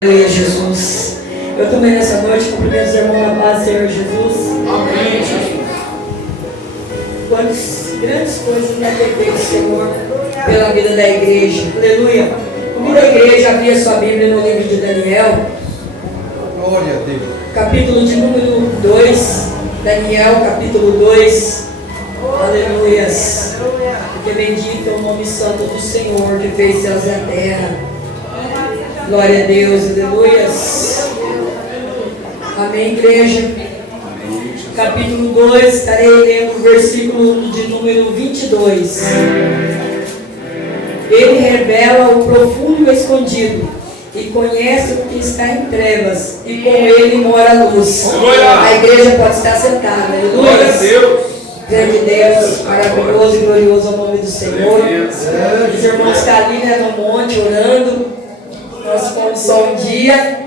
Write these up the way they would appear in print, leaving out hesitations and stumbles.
Aleluia, Jesus. Eu também nessa noite cumprimento os irmãos na paz do Senhor Jesus. Amém, Jesus. Quantas grandes coisas ainda tem feito o Senhor pela vida da igreja. Aleluia. Convido a igreja a abrir a sua Bíblia no livro de Daniel. Glória a Deus. Capítulo de número 2. Daniel, capítulo 2. Aleluias. Porque bendito é o nome santo do Senhor que fez céus e a terra. Glória a Deus, aleluias. Amém, igreja. Capítulo 2, estarei lendo o versículo de número 22. Ele revela o profundo e o escondido, e conhece o que está em trevas, e com ele mora a luz. A igreja pode estar sentada, aleluia. Glória a Deus. Grande Deus, maravilhoso e glorioso é o nome do Senhor. Os irmãos estão ali, no monte orando. Nós fomos só um dia,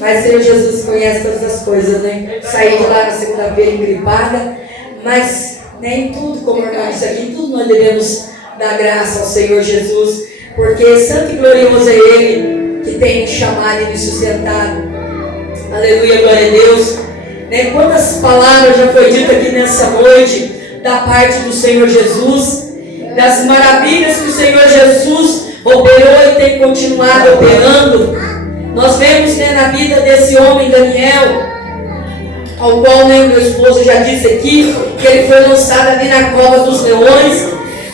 mas o Senhor Jesus conhece todas as coisas, né? Saí de lá na segunda-feira engripada, mas nem tudo, como eu disse aqui, tudo nós devemos dar graça ao Senhor Jesus, porque santo e glorioso é Ele que tem me chamado e me sustentado. Aleluia, glória a Deus. Né? Quantas palavras já foi dito aqui nessa noite da parte do Senhor Jesus, das maravilhas que o Senhor Jesus operou e tem continuado operando. Nós vemos, na vida desse homem Daniel, ao qual meu esposo já disse aqui, que ele foi lançado ali na cova dos leões,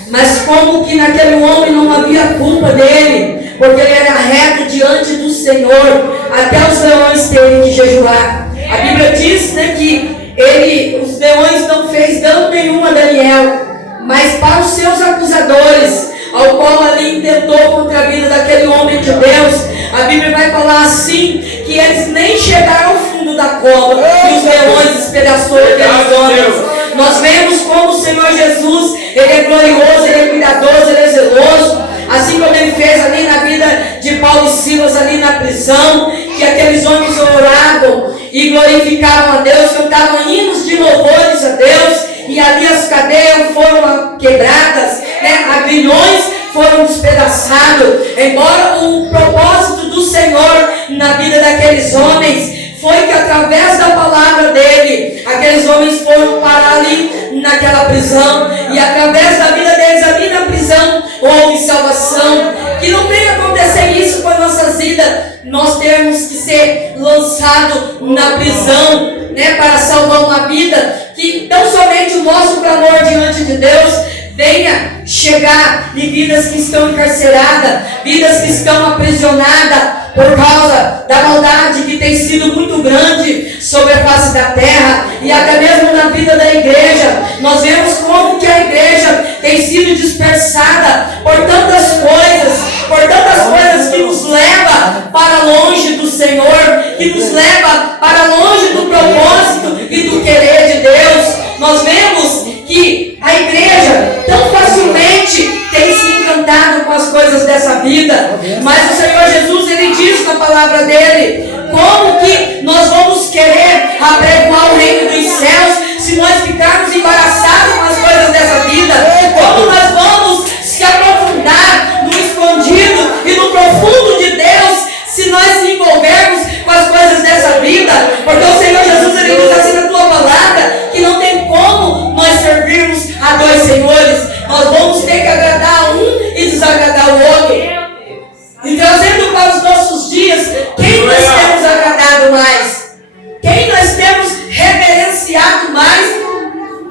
mas como que naquele homem não havia culpa dele, porque ele era reto diante do Senhor, até os leões terem que jejuar. A Bíblia diz, que os leões não fez dano nenhum a Daniel, mas para os seus acusadores, ao qual ali intentou contra a vida daquele homem de Deus, a Bíblia vai falar assim, que eles nem chegaram ao fundo da cova, e os leões despedaçou aqueles homens. Nós vemos como o Senhor Jesus, Ele é glorioso, Ele é cuidadoso, Ele é zeloso, assim como Ele fez ali na vida de Paulo e Silas, ali na prisão, que aqueles homens oravam e glorificavam a Deus, cantavam hinos de louvores a Deus, e ali as cadeias foram quebradas, aguilhões foram despedaçados. Embora o propósito do Senhor na vida daqueles homens foi que através da palavra dele, aqueles homens foram parar ali naquela prisão, e através da vida deles ali na prisão houve salvação. Que não venha acontecer isso com a nossa vida, nós temos que ser lançados na prisão, para salvar uma vida, que tão somente o nosso clamor diante de Deus venha chegar em vidas que estão encarceradas, vidas que estão aprisionadas por causa da maldade que tem sido muito grande sobre a face da terra, e até mesmo na vida da igreja. Nós vemos como que a igreja tem sido dispersada por tantas coisas que nos leva para longe do Senhor, que nos leva para longe do propósito e do querer de Deus. Nós vemos que a igreja tão facilmente tem se encantado com as coisas dessa vida, mas o Senhor Jesus, Ele diz na palavra dele, como que nós vamos querer apregoar o reino dos céus se nós ficarmos embaraçados com as coisas dessa vida? Como nós vamos se aprofundar no escondido e no profundo de Deus se nós se envolvermos com as coisas dessa vida? Porque o Senhor Jesus, Ele diz assim na tua palavra, que não tem como nós servirmos a dois senhores. Nós vamos ter que agradar um e desagradar o outro. E trazendo para os nossos dias, quem nós temos agradado mais? Quem nós temos reverenciado mais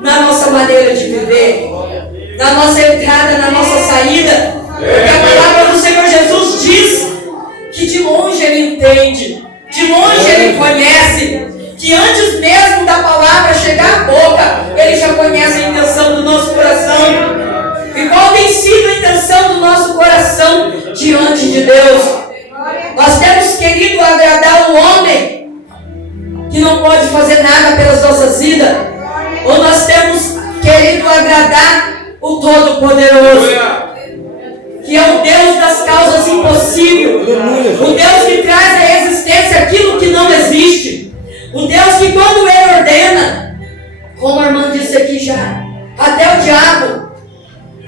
na nossa maneira de viver? Na nossa entrada, na nossa saída? Porque a palavra do Senhor Jesus diz que de longe Ele entende, de longe Ele conhece, que antes mesmo da palavra chegar à boca, Ele já conhece a intenção do nosso coração. E qual tem sido a intenção do nosso coração diante de Deus? Nós temos querido agradar o homem que não pode fazer nada pelas nossas vidas, ou nós temos querido agradar o Todo-Poderoso, que é o Deus das causas impossíveis, o Deus que traz à existência aquilo que não existe, o Deus que quando Ele ordena, como a irmã disse aqui já, até o diabo,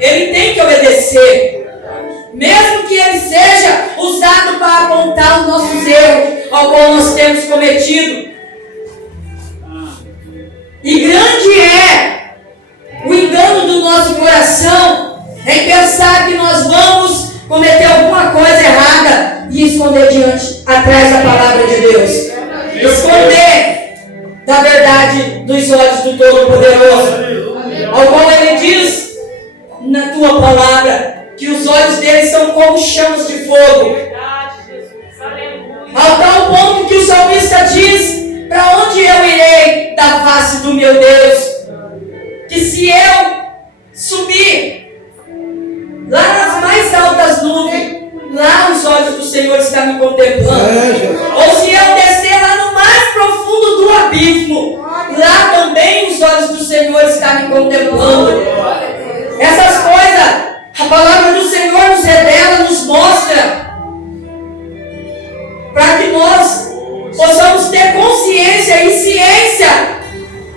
ele tem que obedecer, mesmo que ele seja usado para apontar os nossos erros, ao qual nós temos cometido. E grande é o engano do nosso coração em pensar que nós vamos cometer alguma coisa errada e esconder atrás da palavra de Deus. Esconder da verdade dos olhos do Todo-Poderoso, ao qual Ele diz na tua palavra que os olhos dele são como chamas de fogo. Ao tal ponto que o salmista diz: para onde eu irei da face do meu Deus? Que se eu subir lá nas mais altas nuvens, lá os olhos do Senhor estão me contemplando. Ou se eu descer lá no mais profundo do abismo, lá também os olhos do Senhor estão me contemplando. Essas coisas a palavra do Senhor nos revela, nos mostra, para que nós possamos ter consciência e ciência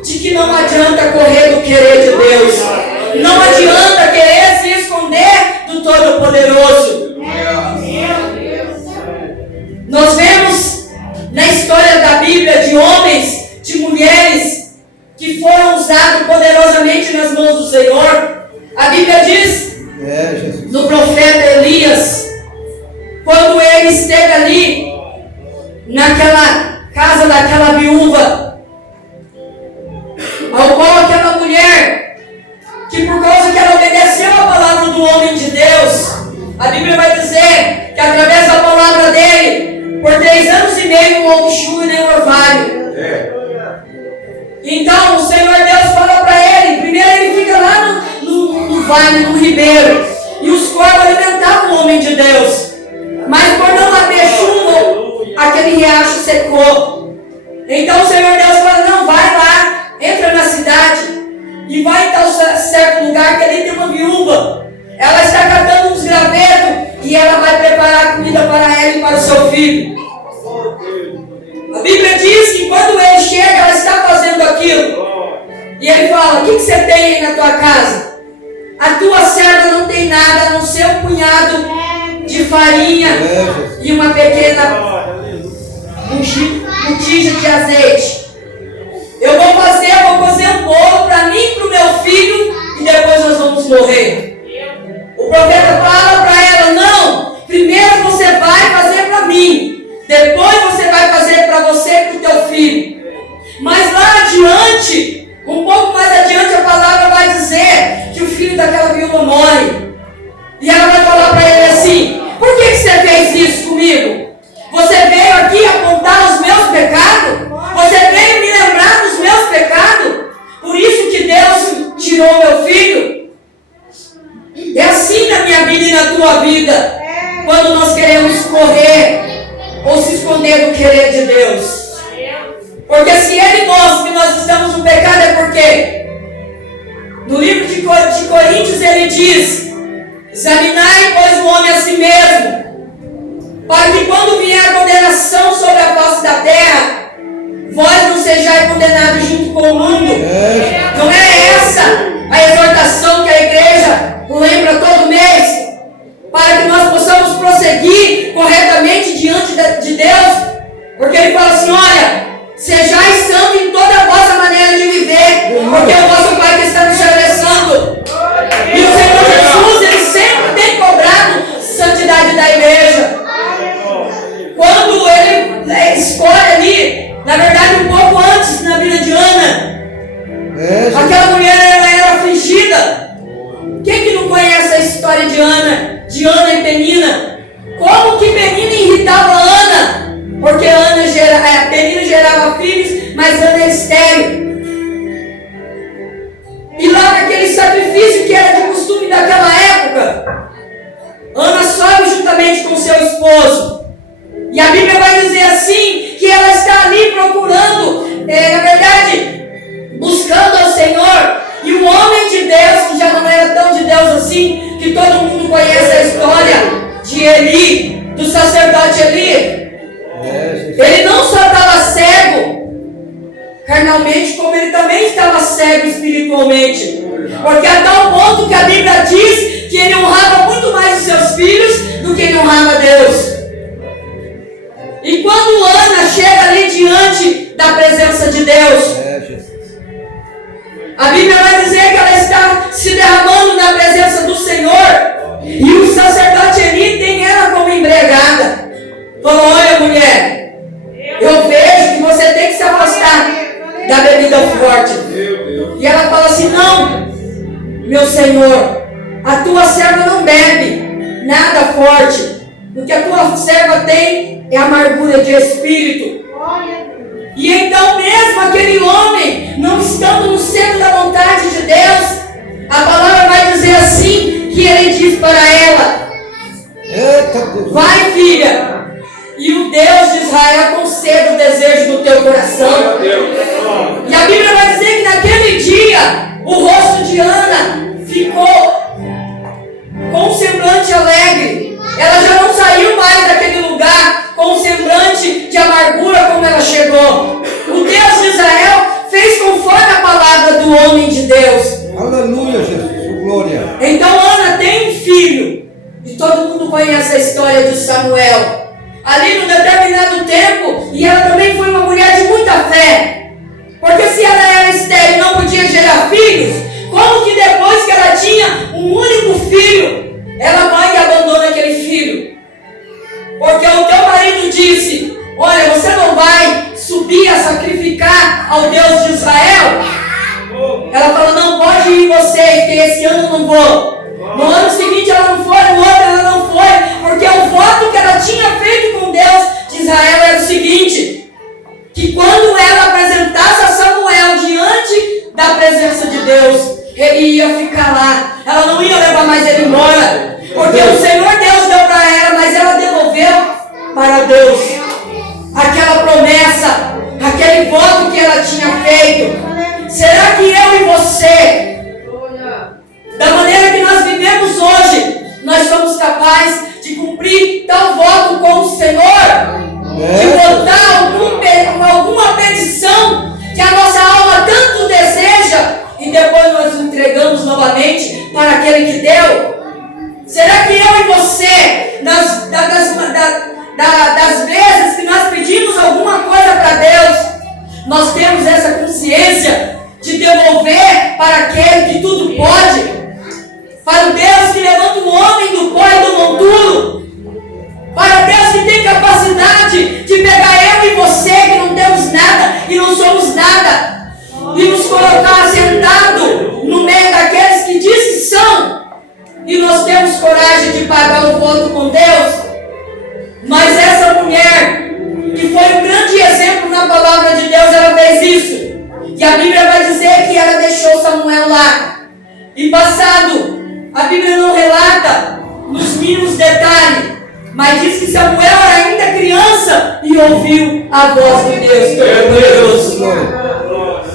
de que não adianta correr do querer de Deus. Não adianta querer se esconder do Todo-Poderoso. Nós vemos na história da Bíblia de homens, de mulheres que foram usados poderosamente nas mãos do Senhor. A Bíblia diz no profeta Elias, quando ele esteve ali naquela casa daquela viúva, ao qual aquela mulher, que por causa que ela obedeceu a palavra do homem de Deus, a Bíblia vai dizer que através da palavra dele, por 3 anos e meio não houve chuva nem orvalho. Então o Senhor Deus fala para ele, primeiro ele fica lá no vale, no ribeiro, e os corvos alimentavam o homem de Deus, mas por não haver chuva, aquele riacho secou. Então o Senhor Deus fala: não, vai lá, entra na cidade e vai em tal certo lugar que ali tem uma viúva, ela está catando uns gravetos e ela vai preparar comida para ela e para o seu filho. A Bíblia diz que quando ele chega, ela está fazendo aquilo, e ele fala: o que você tem aí na tua casa? A tua serva não tem nada a não ser um punhado de farinha e uma pequena botija de azeite. Eu vou fazer um bolo para mim e para o meu filho, e depois nós vamos morrer. O profeta fala para ela: não, primeiro você vai fazer para mim, depois você vai fazer para você e para o teu filho. Mas lá adiante, um pouco mais adiante, a palavra vai dizer que o filho daquela viúva morre. E ela vai falar para ele assim: por que você fez isso comigo? Você veio aqui apontar os meus pecados? Você veio me lembrar dos meus pecados? Por isso que Deus tirou meu filho? É assim na minha vida e na tua vida, quando nós queremos correr ou se esconder do querer de Deus. Porque se Ele mostra que nós estamos no pecado, é porque no livro de Coríntios ele diz: examinai, pois, o homem a si mesmo, para que quando vier a condenação sobre a face da terra, vós não sejais condenados junto com o mundo. Não é essa a exortação que a igreja lembra todo mês? Para que nós possamos prosseguir corretamente diante de Deus? Porque ele fala assim: olha, sejais santos em toda a vossa maneira de viver, porque o vosso Pai que está no céu é santo. E o Senhor Jesus, ele sempre tem cobrado santidade da igreja. Quando ele escolhe ali, na verdade um pouco antes, na vida de Ana, aquela mulher ela era afligida. Quem que não conhece a história de Ana e Penina? Como que Penina irritava Ana? Porque Penina gerava filhos, mas Ana era estéril. E lá naquele sacrifício que era de costume daquela época, Ana sobe juntamente com seu esposo. E a Bíblia vai dizer assim, que ela está ali procurando, na verdade, buscando ao Senhor. E o homem de Deus, que já não era tão de Deus assim, que todo mundo conhece a história de Eli, do sacerdote Eli, ele não só estava cego carnalmente, como ele também estava cego espiritualmente. Porque a tal ponto que a Bíblia diz que ele honrava muito mais os seus filhos do que ele honrava Deus. E quando Ana da presença de Deus. A Bíblia vai dizer que ela está se derramando na presença do Senhor. E o sacerdote Eli tem ela como embriagada. Falou: olha, mulher, eu vejo que você tem que se afastar da bebida forte. E ela fala assim: não, meu Senhor, a tua serva não bebe nada forte. O que a tua serva tem é amargura de espírito. E então mesmo aquele homem, não estando no centro da vontade de Deus, a palavra vai dizer assim, que ele diz para ela: vai, filha, e o Deus de Israel conceda o desejo do teu coração. E a Bíblia vai dizer que naquele dia o rosto de Ana ficou com um semblante alegre. Ela já não saiu mais daquele lugar com um semblante de amargura como ela chegou. O Deus de Israel fez conforme a palavra do homem de Deus. Aleluia, Jesus, glória. Então Ana tem um filho. E todo mundo conhece a história de Samuel. Ali num determinado tempo, e ela também foi uma mulher de muita fé. Porque se ela era estéril e não podia gerar filhos, como que depois que ela tinha um único filho, ela vai e abandona aquele filho? Porque o teu marido disse: olha, você não vai subir a sacrificar ao Deus de Israel? Ela falou: não, pode ir você, porque esse ano eu não vou. No ano seguinte ela não foi, no outro ela não foi, porque o voto que ela tinha feito com Deus de Israel era o seguinte: que quando ela apresentasse a Samuel diante da presença de Deus, ele ia ficar lá. Ela não ia levar mais ele embora, porque o Senhor Deus deu para ela, mas ela devolveu para Deus aquela promessa, aquele voto que ela tinha feito. Será que eu e você, da maneira que nós vivemos hoje, nós somos capazes de cumprir tal voto com o Senhor? De botar alguma petição que a nossa alma tanto deseja e depois nós entregamos novamente para aquele que deu? Será que eu e você, das vezes que nós pedimos alguma coisa para Deus, nós temos essa consciência de devolver para aquele que tudo pode? Para o Deus que levanta o homem do pó e do monturo? Para Deus que tem capacidade de pegar eu e você, que não temos nada e não somos nada, e nos colocar sentado no meio daqueles que diz que são, e nós temos coragem de pagar o voto com Deus? Mas essa mulher, que foi um grande exemplo na palavra de Deus, ela fez isso. E a Bíblia vai dizer que ela deixou Samuel lá. E passado, a Bíblia não relata nos mínimos detalhes, mas diz que Samuel era ainda criança e ouviu a voz de Deus Todo-Poderoso.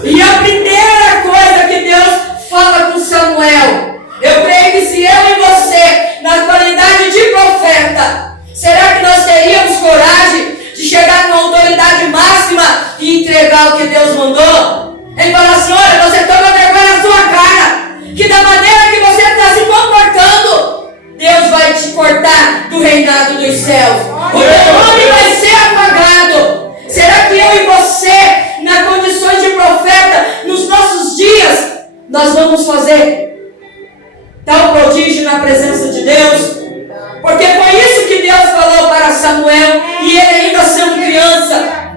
E a primeira coisa que Deus fala com Samuel, eu creio que se eu e você, na qualidade de profeta, será que nós teríamos coragem de chegar numa autoridade máxima e entregar o que Deus mandou? Ele fala assim: olha, você toma vergonha na sua cara, que da maneira que você está se comportando, Deus vai te cortar do reinado dos céus. O teu nome vai ser apagado. Será que eu e você, na condições de profeta, nos nossos dias, nós vamos fazer tal prodígio na presença de Deus? Porque foi isso que Deus falou para Samuel, e ele ainda sendo criança.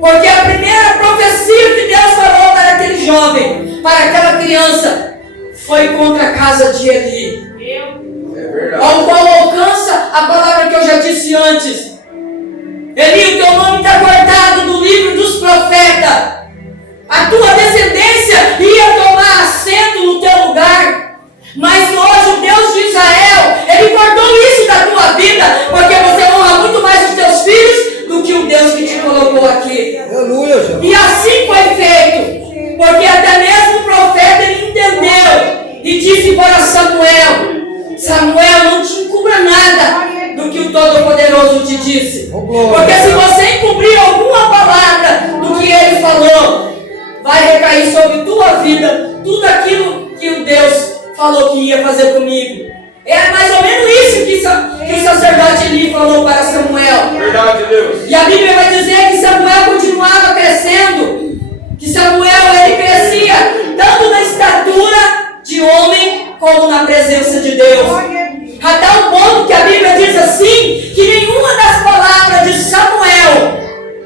Porque a primeira profecia que Deus falou para aquele jovem, para aquela criança, foi contra a casa de Eli. Ao qual alcança a palavra que eu já disse antes: Eli, o teu nome está cortado do livro dos profetas. A tua descendência ia tomar assento no teu lugar. Mas hoje o Deus de Israel, Ele cortou isso da tua vida, porque você honra muito mais os teus filhos do que o Deus que te colocou aqui. Aleluia, Jesus. E assim foi feito, porque até mesmo o profeta ele entendeu e disse para Samuel: Samuel, não te encubra nada do que o Todo-Poderoso te disse, porque se você encobrir alguma palavra do que ele falou, vai recair sobre tua vida tudo aquilo que o Deus falou que ia fazer comigo. É mais ou menos isso que o sacerdote Eli falou para Samuel. Verdade, Deus. E a Bíblia vai dizer que Samuel continuava crescendo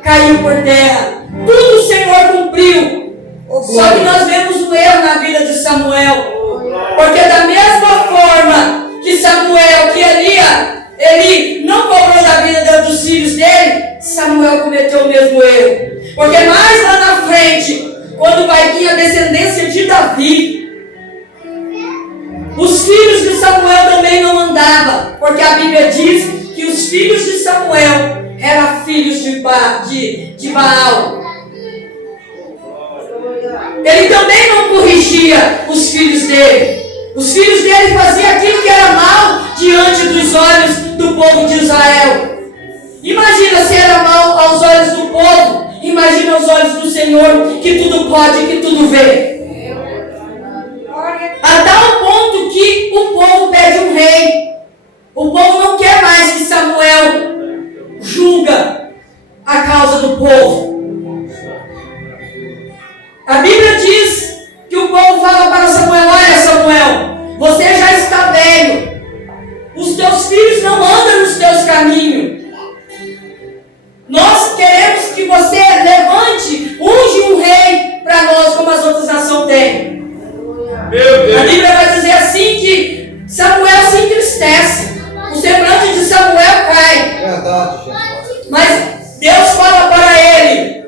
caiu por terra. Tudo o Senhor cumpriu. Só que nós vemos um erro na vida de Samuel. Porque da mesma forma que Samuel, que ele não cobrou da vida dos filhos dele, Samuel cometeu o mesmo erro. Porque mais lá na frente, quando vai vir a descendência de Davi, os filhos de Samuel também não andavam. Porque a Bíblia diz que os filhos de Samuel eram filhos de Baal. Ele também não corrigia os filhos dele. Os filhos dele faziam aquilo que era mal diante dos olhos do povo de Israel. Imagina se era mal aos olhos do povo. Imagina aos olhos do Senhor, que tudo pode, que tudo vê. A tal ponto que o povo pede um rei. O povo não quer mais que Samuel julga a causa do povo. A Bíblia diz que o povo fala para Samuel: olha, Samuel, você já está velho. Os teus filhos não andam nos teus caminhos. Nós queremos que você levante, unge um rei para nós, como as outras nações têm. A Bíblia vai dizer assim que Samuel se entristece. O semblante de Samuel cai. Verdade, Jesus. Mas Deus fala para ele: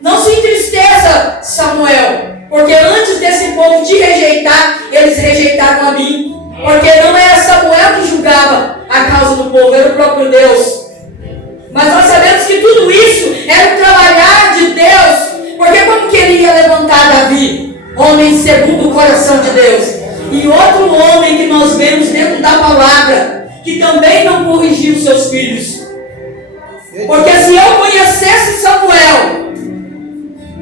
não se entristeça, Samuel, porque antes desse povo te rejeitar, eles rejeitaram a mim. Porque não era Samuel que julgava a causa do povo, era o próprio Deus. Mas nós sabemos que tudo isso era o trabalhar de Deus. Porque como que ele ia levantar Davi? Homem segundo o coração de Deus. E outro homem que nós vemos dentro da palavra, que também não corrigiu seus filhos. Porque se eu conhecesse Samuel,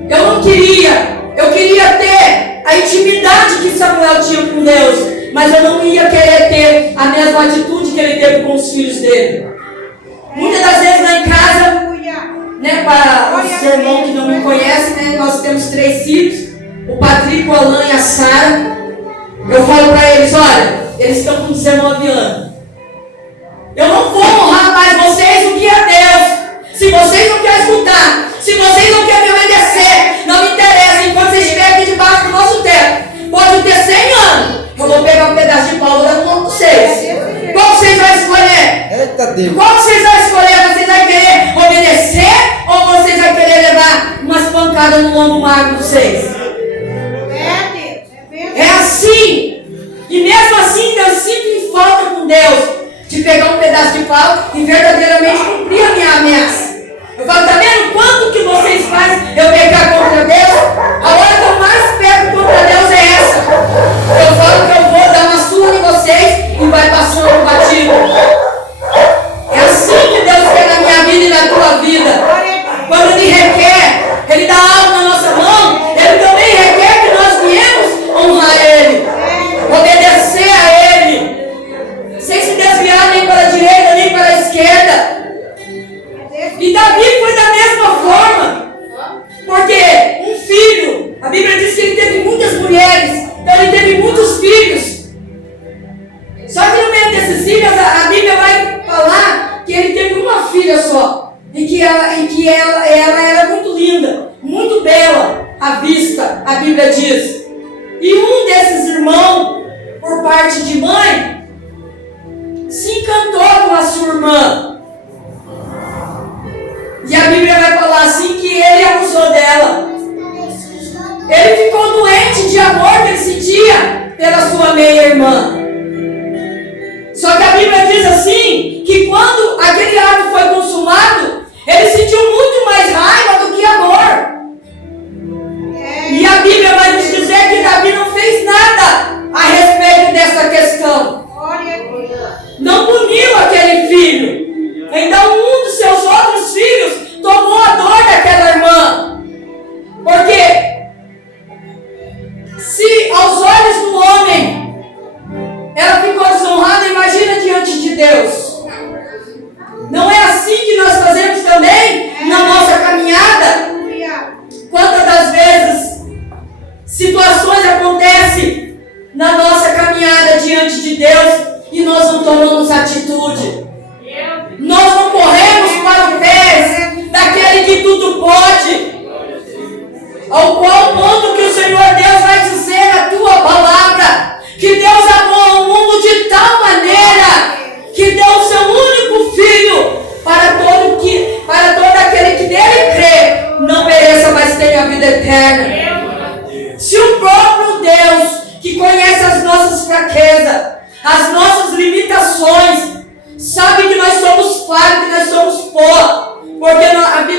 eu queria ter a intimidade que Samuel tinha com Deus. Mas eu não ia querer ter a mesma atitude que ele teve com os filhos dele. Muitas das vezes lá em casa, né, para os irmãos que não me conhecem, né, nós temos 3 filhos, o Patrick, o Alan e a Sara. Eu falo para eles: olha, eles estão com 19 anos. Eu não vou honrar mais vocês do que a Deus. Se vocês não querem escutar, se vocês não querem me obedecer, não me interessa. Enquanto vocês estiverem aqui debaixo do nosso teto, pode ter 100 anos. Eu vou pegar um pedaço de pau no nome de vocês. Qual vocês vão escolher? Eita Deus. Qual vocês vão escolher? Vocês vão querer obedecer ou vocês vão querer levar umas pancadas no lombo magro de vocês? É assim. E mesmo assim eu sinto em falta com Deus de pegar um pedaço de pau e verdadeiramente cumprir a minha ameaça. Eu falo: tá vendo quanto que vocês fazem eu pecar contra Deus? A hora que eu mais pego contra Deus é essa. Eu falo que eu vou dar uma surra em vocês e vai passando batido. É assim que Deus quer na minha vida e na tua vida. Quando Ele requer, Ele dá algo na nossa mão, Ele também requer que nós viemos honrar Ele, obedecer a Ele, sem se desviar nem para a direita nem para a esquerda. E Davi foi da mesma forma. Porque um filho, a Bíblia diz que ele teve muitas mulheres, então ele teve muitos filhos. Só que no meio desses filhos, a Bíblia vai falar que ele teve uma filha só. E que ela era muito linda, muito bela à vista, a Bíblia diz. E um desses irmãos, por parte de mãe, se encantou com a sua irmã. E a Bíblia vai falar assim que ele abusou dela. Ele ficou doente de amor que ele sentia pela sua meia-irmã. Só que a Bíblia diz assim, que quando aquele ato foi consumado, ele sentiu muito mais raiva do que amor. E a Bíblia vai nos dizer que Davi não fez nada a respeito dessa questão. Não puniu aquele filho. Então um dos seus outros filhos tomou a dor daquela irmã. Porque se aos olhos do homem ela ficou desonrada, imagina diante de Deus. Não é assim que nós fazemos também?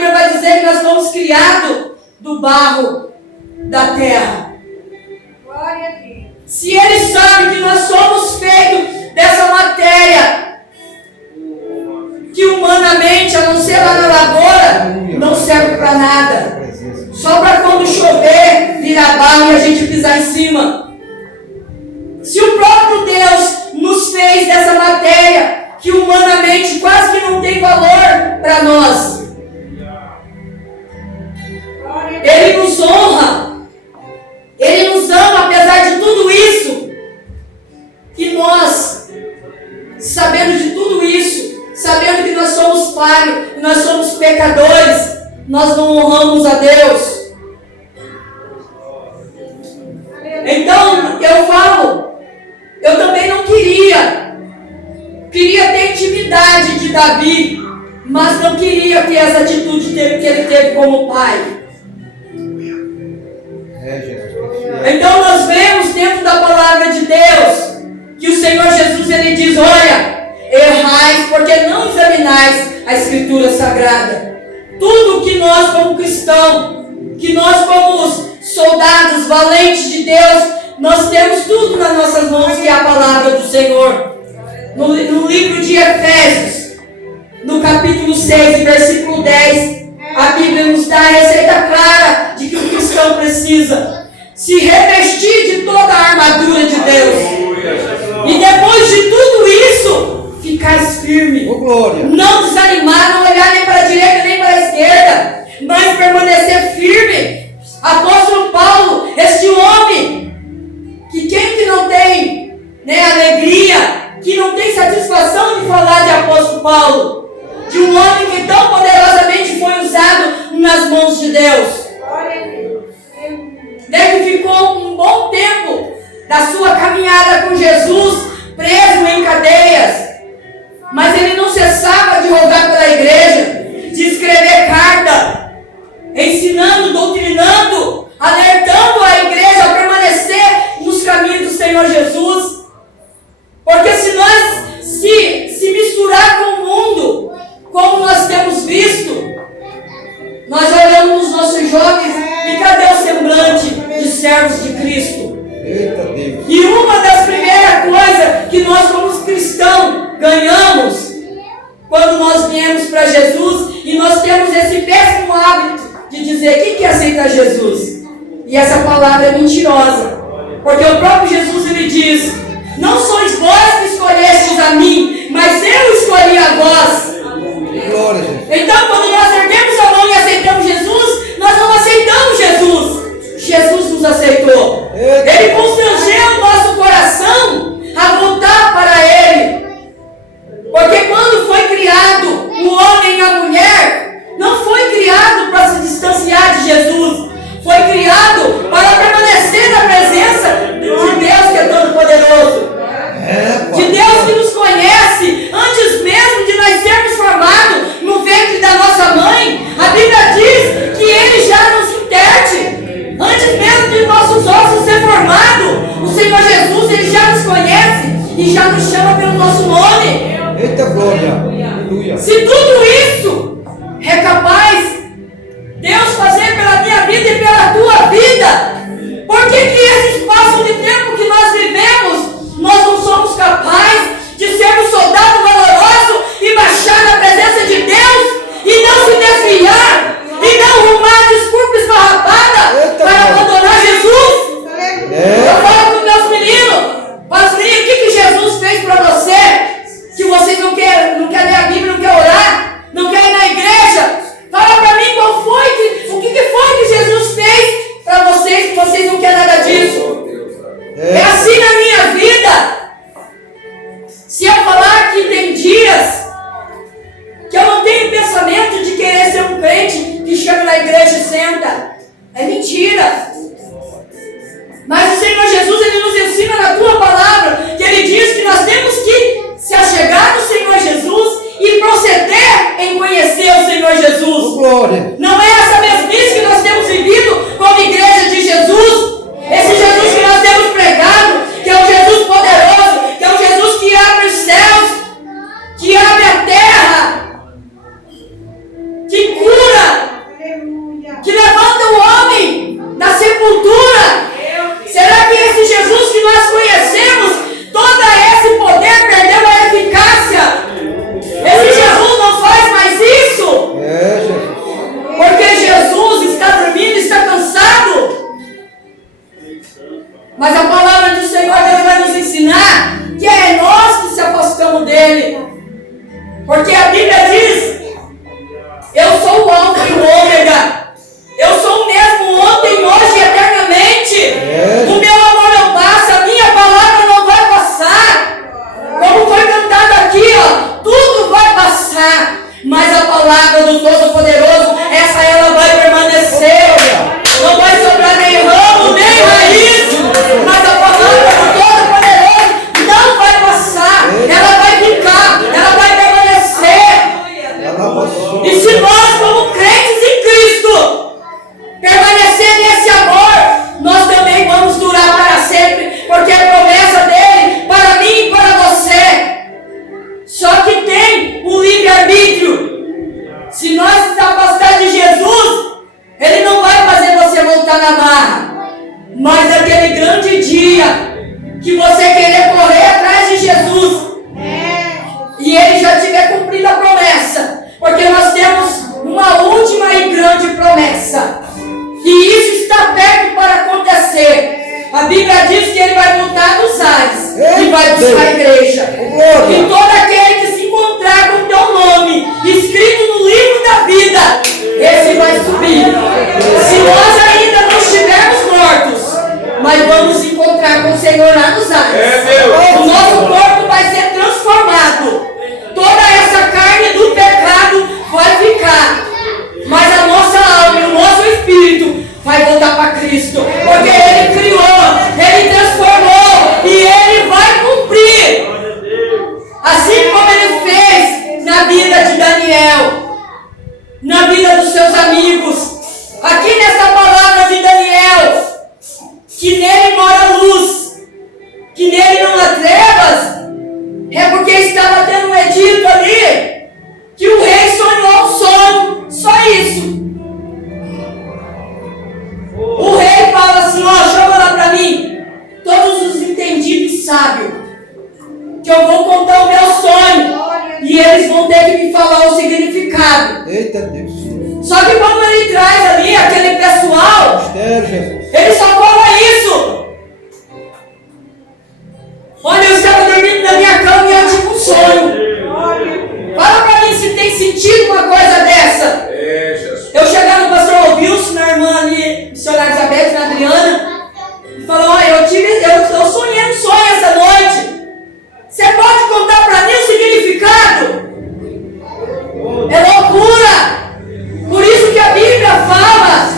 Bíblia vai dizer que nós fomos criados do barro da terra. Glória a Deus. Se Ele sabe que nós somos feitos dessa matéria, que humanamente, a não ser lá na lavoura, não serve para nada. Só para quando chover, virar barro e a gente pisar em cima. Se o próprio Deus nos fez dessa matéria, que humanamente quase que não tem valor para nós, Ele nos honra, Ele nos ama apesar de tudo isso. E nós, sabendo de tudo isso, sabendo que nós somos falhos, que nós somos pecadores, nós não honramos a Deus. Então, eu falo, eu também não queria ter intimidade de Davi, mas não queria ter essa atitude que ele teve como pai. Então nós vemos dentro da palavra de Deus que o Senhor Jesus, Ele diz: olha, errais porque não examinais a Escritura Sagrada. Tudo que nós como cristãos, que nós como soldados valentes de Deus, nós temos tudo nas nossas mãos, que é a palavra do Senhor. No livro de Efésios, no capítulo 6, versículo 10, a Bíblia nos dá a receita clara de que o cristão precisa se revestir de toda a armadura de Deus. E depois de tudo isso, ficar firme. Não desanimar, não olhar nem para a direita nem para a esquerda, mas permanecer firme. Apóstolo Paulo, este homem, que quem que não tem alegria, que não tem satisfação de falar de apóstolo Paulo, de um homem que tão poderosamente foi usado nas mãos de Deus. Ele ficou um bom tempo da sua caminhada com Jesus preso em cadeias, mas ele não cessava de rogar pela igreja, de escrever carta, ensinando, doutrinando, alertando a igreja a permanecer nos caminhos do Senhor Jesus. Porque se nós se misturar com o mundo, como nós temos visto, nós olhamos nos nossos jovens e cadê o semblante de servos de Cristo? Eita Deus. E uma das primeiras coisas que nós como cristãos ganhamos quando nós viemos para Jesus, e nós temos esse péssimo hábito de dizer: quem quer aceitar Jesus? E essa palavra é mentirosa, porque o próprio Jesus, ele diz: não sois vós que escolhestes a mim, mas eu escolhi a vós. Glória a Deus. Então, quando nós erguemos a mão e aceitamos Jesus, nós não aceitamos Jesus. Jesus nos aceitou. Ele constrangeu o nosso coração a voltar para Ele. Porque quando foi criado o homem e a mulher, não foi criado para se distanciar de Jesus. Foi criado para permanecer na presença de Deus, que é todo poderoso. De Deus que nos conhece antes mesmo de nós sermos formados no ventre da nossa mãe. A Bíblia diz que Ele já nos interte. Antes mesmo de nossos ossos ser formados, o Senhor Jesus, Ele já nos conhece e já nos chama pelo nosso nome. Eita glória. Aleluia. Se tudo isso é capaz Deus fazer pela minha vida e pela tua vida, por que esse espaço de tempo que nós vivemos, nós não somos capazes de sermos soldados valorosos e baixar na presença de Deus e não se desviar e não arrumar desculpa esfarrapada para abandonar Jesus? Eu falo para os meus meninos, para os meninos: o que Jesus fez para você? Que vocês não quer ler a Bíblia, não quer orar, não quer ir na igreja? Fala para mim o que foi que Jesus fez para vocês, que vocês não querem nada disso. É assim na minha vida. Se eu falar que tem dias que eu não tenho pensamento de querer ser um crente que chega na igreja e senta, é mentira. Mas o Senhor Jesus, Ele nos ensina na tua palavra, que Ele diz que nós temos que se achegar no Senhor Jesus e proceder em conhecer o Senhor Jesus. Glória. Não é essa mesmice que nós temos vivido como igreja de Jesus. Esse Jesus que nós temos pregado, que é um Jesus poderoso, que é um Jesus que abre os céus, que abre a terra, que cura, vai buscar a igreja. Glória. E todo aquele que se encontrar com o teu nome escrito no livro da vida, esse vai subir. Se nós ainda não estivermos mortos, mas vamos encontrar com o Senhor lá nos ares. O nosso corpo vai ser transformado. Toda essa carne do pecado vai ficar. Mas a nossa alma e o nosso espírito vai voltar para Cristo. Porque Ele criou, Ele transformou e Ele vai cumprir. Assim como Ele fez na vida de Daniel, na vida dos seus amigos. Aqui nessa palavra de Daniel, que nele mora luz, que nele não há trevas, é porque estava tendo um edito ali, que o rei sonhou um sonho, só isso. O rei fala assim, ó, chama lá para mim, todos os entendidos e sábios, que eu vou contar o meu sonho, e eles vão ter que me falar o significado. Eita Deus. Só que quando ele traz ali aquele pessoal, Mistério, Jesus. ele só fala isso. Olha, eu estava dormindo na minha cama e eu tive um sonho. Fala pra mim se tem sentido uma coisa dessa. Eu chegar no pastor Wilson, na irmã ali, missionária Elizabeth, na Adriana, e falar, olha, eu sonhei um sonho essa noite. Você pode contar pra mim o significado? É loucura. Por isso que a Bíblia fala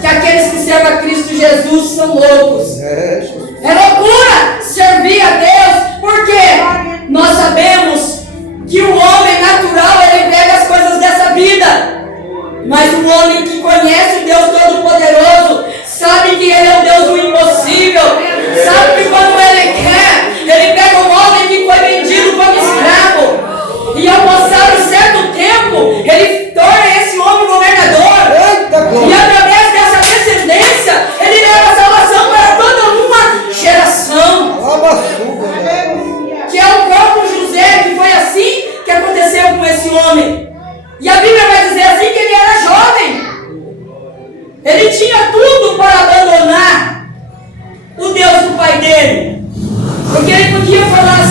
que aqueles que servem a Cristo Jesus são loucos. É loucura servir a Deus, porque nós sabemos que o homem natural, ele pega as coisas dessa vida. Mas o homem que conhece o Deus Todo-Poderoso, sabe que Ele é o Deus do impossível. Sabe que quando Ele quer, Ele pega um homem que foi vendido como escravo. E ao passar um certo tempo, Ele torna esse homem governador. E através dessa descendência, Ele leva a salvação para toda uma geração. Que é o próprio José, que foi assim que aconteceu com esse homem. E a Bíblia vai dizer assim que ele era jovem. Ele tinha tudo para abandonar o Deus do pai dele. Porque ele podia falar